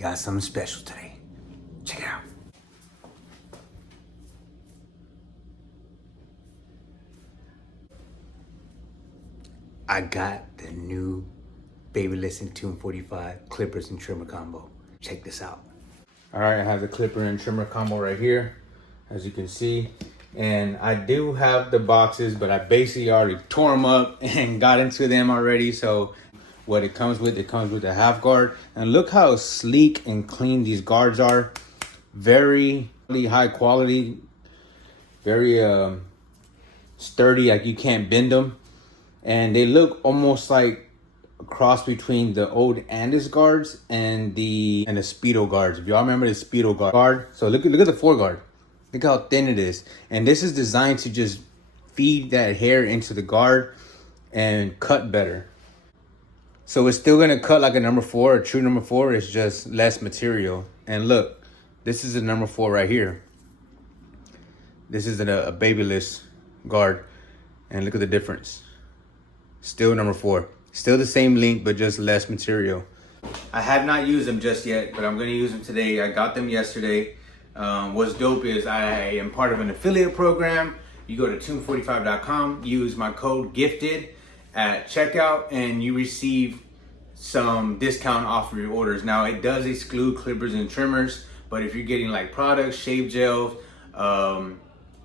got something special today. Check it out. I got the new Babyliss and 245 clippers and trimmer combo. Check this out. All right, I have the clipper and trimmer combo right here, as you can see. And I do have the boxes, but I basically already tore them up and got into them already. So what it comes with a half guard. And look how sleek and clean these guards are. Very high quality, very sturdy, like you can't bend them. And they look almost like a cross between the old Andis guards and the Speedo guards. If y'all remember the Speedo guard. So look at the foreguard. Look how thin it is. And this is designed to just feed that hair into the guard and cut better. So it's still gonna cut like a number 4, a true number 4. It's just less material. And look, this is a number 4 right here. This is a Babyliss guard. And look at the difference. Still number 4. Still the same length, but just less material. I have not used them just yet, but I'm gonna use them today. I got them yesterday. What's dope is I am part of an affiliate program. You go to tune45.com, use my code GIFTED at checkout, and you receive some discount off of your orders. Now it does exclude clippers and trimmers, but if you're getting like products, shave gels,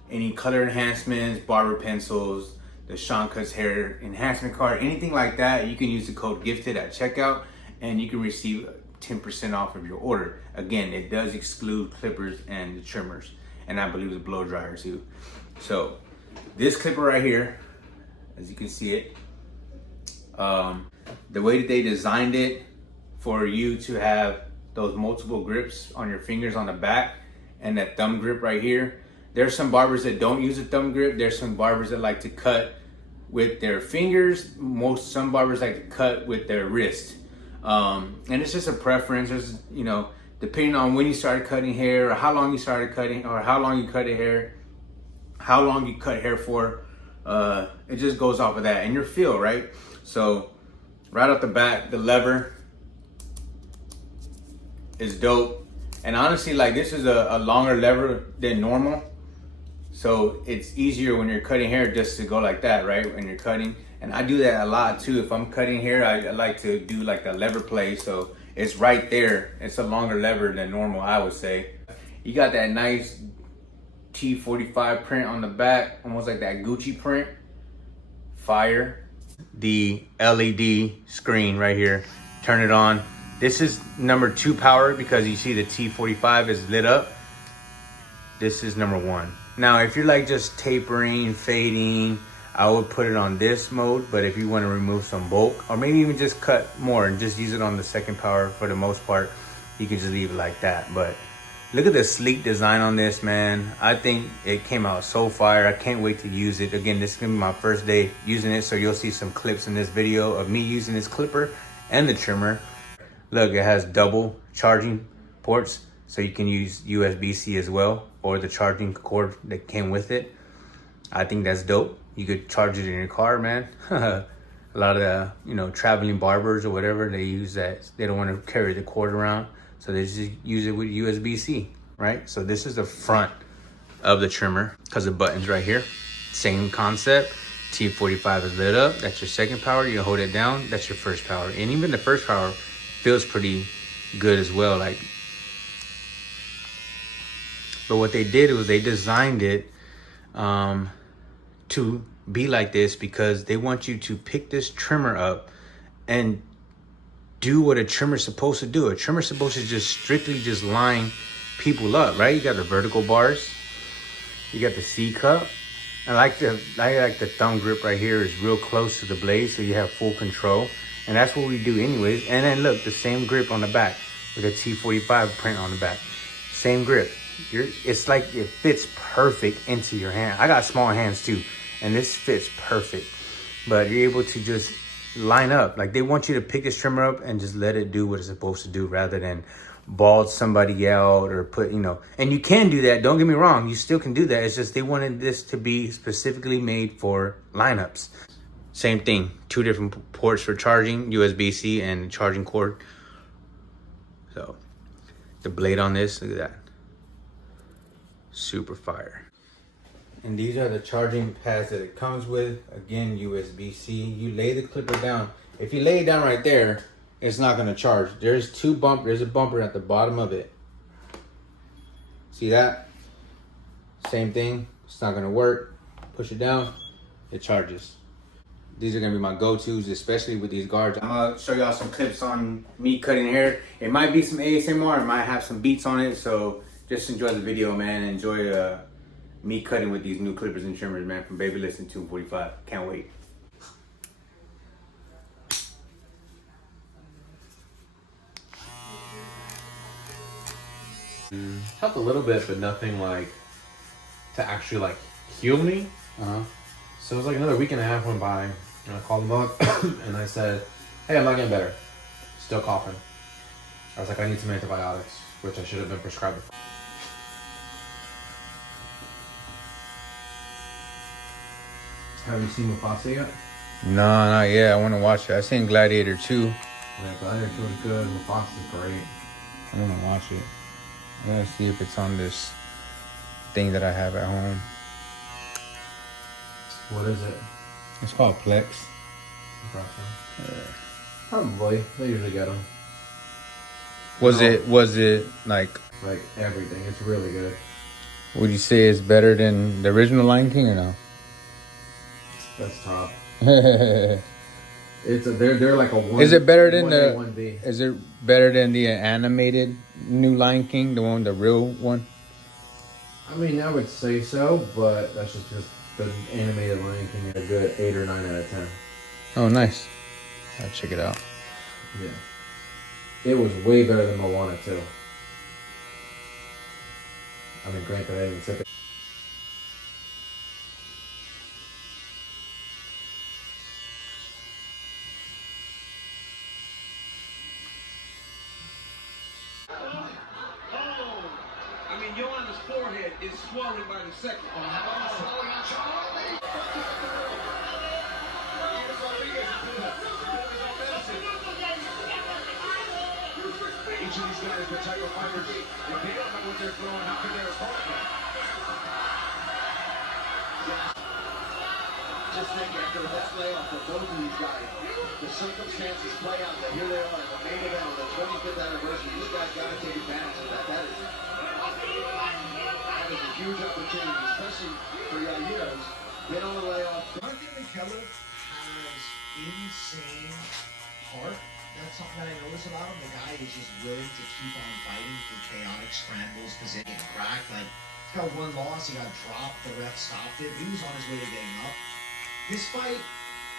any color enhancements, barber pencils, the Sean Cuts hair enhancement card, anything like that, you can use the code GIFTED at checkout and you can receive 10% off of your order. Again, it does exclude clippers and the trimmers, and I believe the blow dryer too. So this clipper right here, as you can see it, the way that they designed it for you to have those multiple grips on your fingers on the back and that thumb grip right here. There's some barbers that don't use a thumb grip. There's some barbers that like to cut with their fingers. Some barbers like to cut with their wrist. And it's just a preference. There's, you know, depending on when you started cutting hair, or how long you started cutting, or how long you cut hair, how long you cut hair for. It just goes off of that and your feel, right? So right off the bat, the lever is dope. And honestly, like, this is a longer lever than normal. So it's easier when you're cutting hair just to go like that, right? When you're cutting. And I do that a lot too. If I'm cutting hair, I like to do like the lever play. So it's right there. It's a longer lever than normal, I would say. You got that nice T45 print on the back, almost like that Gucci print. Fire. The LED screen right here. Turn it on. This is number 2 power because you see the T45 is lit up. This is number 1. Now, if you're like just tapering, fading, I would put it on this mode. But if you want to remove some bulk, or maybe even just cut more and just use it on the 2nd power for the most part, you can just leave it like that. But look at the sleek design on this, man. I think it came out so fire. I can't wait to use it. Again, this is gonna be my first day using it, so you'll see some clips in this video of me using this clipper and the trimmer. Look, it has double charging ports, so you can use USB-C as well, or the charging cord that came with it. I think that's dope. You could charge it in your car, man. A lot of the, you know, traveling barbers or whatever, they use that. They don't want to carry the cord around, so they just use it with USB-C, right? So this is the front of the trimmer because the button's right here. Same concept. T45 is lit up. That's your 2nd power. You hold it down. That's your 1st power. And even the 1st power feels pretty good as well. Like, but what they did was they designed it to be like this because they want you to pick this trimmer up and do what a trimmer's supposed to do. A trimmer's supposed to just strictly just line people up, right? You got the vertical bars, you got the C cup. I like the thumb grip right here is real close to the blade, so you have full control. And that's what we do anyways. And then look, the same grip on the back with a T45 print on the back. Same grip. It's like it fits perfect into your hand. I got small hands too, and this fits perfect. But you're able to just line up. Like, they want you to pick this trimmer up and just let it do what it's supposed to do rather than bald somebody out or put, you know. And you can do that. Don't get me wrong. You still can do that. It's just they wanted this to be specifically made for lineups. Same thing. 2 different ports for charging, USB-C and charging cord. So The blade on this, look at that. Super fire. And these are the charging pads that it comes with. Again, USB-C. You lay the clipper down. If you lay it down right there, it's not gonna charge. There's a bumper at the bottom of it. See that? Same thing. It's not gonna work. Push it down, it charges. These are gonna be my go-tos, especially with these guards. I'm gonna show y'all some clips on me cutting hair. It might be some ASMR, it might have some beats on it, so just enjoy the video, man. Enjoy me cutting with these new clippers and trimmers, man, from Babyliss and 245. Can't wait. Helped a little bit, but nothing like to actually like heal me. So it was like another week and a half went by, and I called them up and I said, "Hey, I'm not getting better. Still coughing." I was like, "I need some antibiotics," which I should have been prescribed before. Have you seen Mufasa yet? No, not yet. I want to watch it. I seen Gladiator 2. Yeah, Gladiator 2 is good. Mufasa's great. I want to watch it. I gotta see if it's on this thing that I have at home. What is it? It's called Plex. Probably. They usually get them. Was it like Everything. It's really good. would you say it's better than the original Lion King or no? That's top. They're like a one. Is it better than 1A, 1B. Is it better than the animated new Lion King, the real one? I mean, I would say so, but that's just the animated Lion King had a good 8 or 9 out of 10. Oh, nice. I'll check it out. Yeah. It was way better than Moana too. I mean, granted, I didn't sit there. I mean, Yoanna's forehead is swollen by the second. Each of these guys are title fighters. If they don't know what they're throwing, how can their opponent? Just think after the best layoff for both of these guys, the circumstances play out that here they are in the main event on the 25th anniversary. These guys got to take advantage of that. That is a huge opportunity, especially for Yair. Get on the layoff. Martin McKellar has insane heart. That's something that I notice about him. The guy is just willing to keep on fighting through chaotic scrambles because they get cracked. Like, he's got one loss, he got dropped, the ref stopped it. He was on his way to getting up. This fight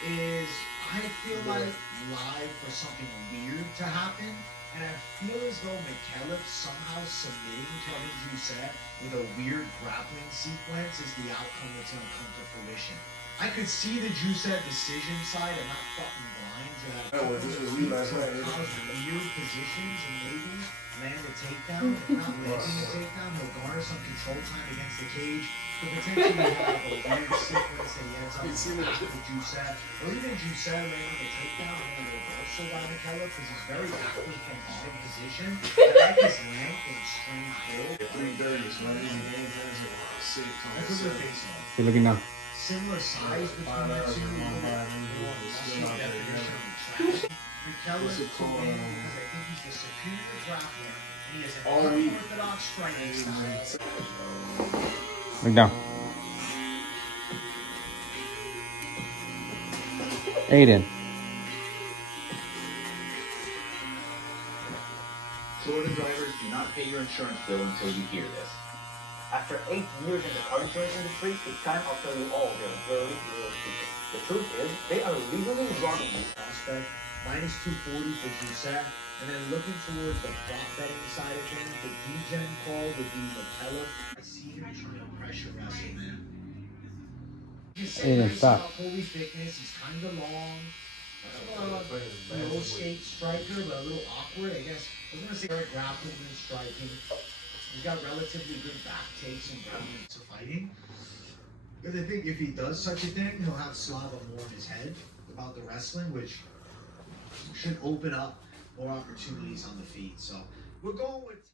is, I feel like, live for something weird to happen. And I feel as though McKellar somehow submitting to Giuseppe with a weird grappling sequence is the outcome that's going to come to fruition. I could see the Giuseppe decision side. I'm not fucking blind to that. Oh, this was you last night. Cause weird positions and maybe land a takedown. If not landing a takedown, he'll garner some control time against the cage. Could potentially have a weird sequence that he ends up with Giuseppe. Or even Giuseppe landing a takedown and then a reversal by McKellar because he's very active from bottom position. I like his length and strange build. 330s, right? That's a good face off. You're looking down. Similar size between the two. McKellar's to win because I think he's the superior grappler and he has an unorthodox striking style. Look down. Aiden. Florida drivers, do not pay your insurance bill until you hear this. After 8 years in the car insurance industry, it's time I'll tell you all their very real secrets. The truth is, they are legally robbing you. Prospect, minus 240 for Giuseppe, and then looking towards the prop betting side of things, the D-Gen call would be McKellar. I see him trying to pressure wrestle, man. Aiden, stop. Holy thickness, he's kind of long. A low skate striker, but a little awkward, I guess. I was going to say very grappling and striking. He's got relatively good back takes and ground to fighting. But I think if he does such a thing, he'll have Slava more in his head about the wrestling, which should open up more opportunities on the feet. So we're going with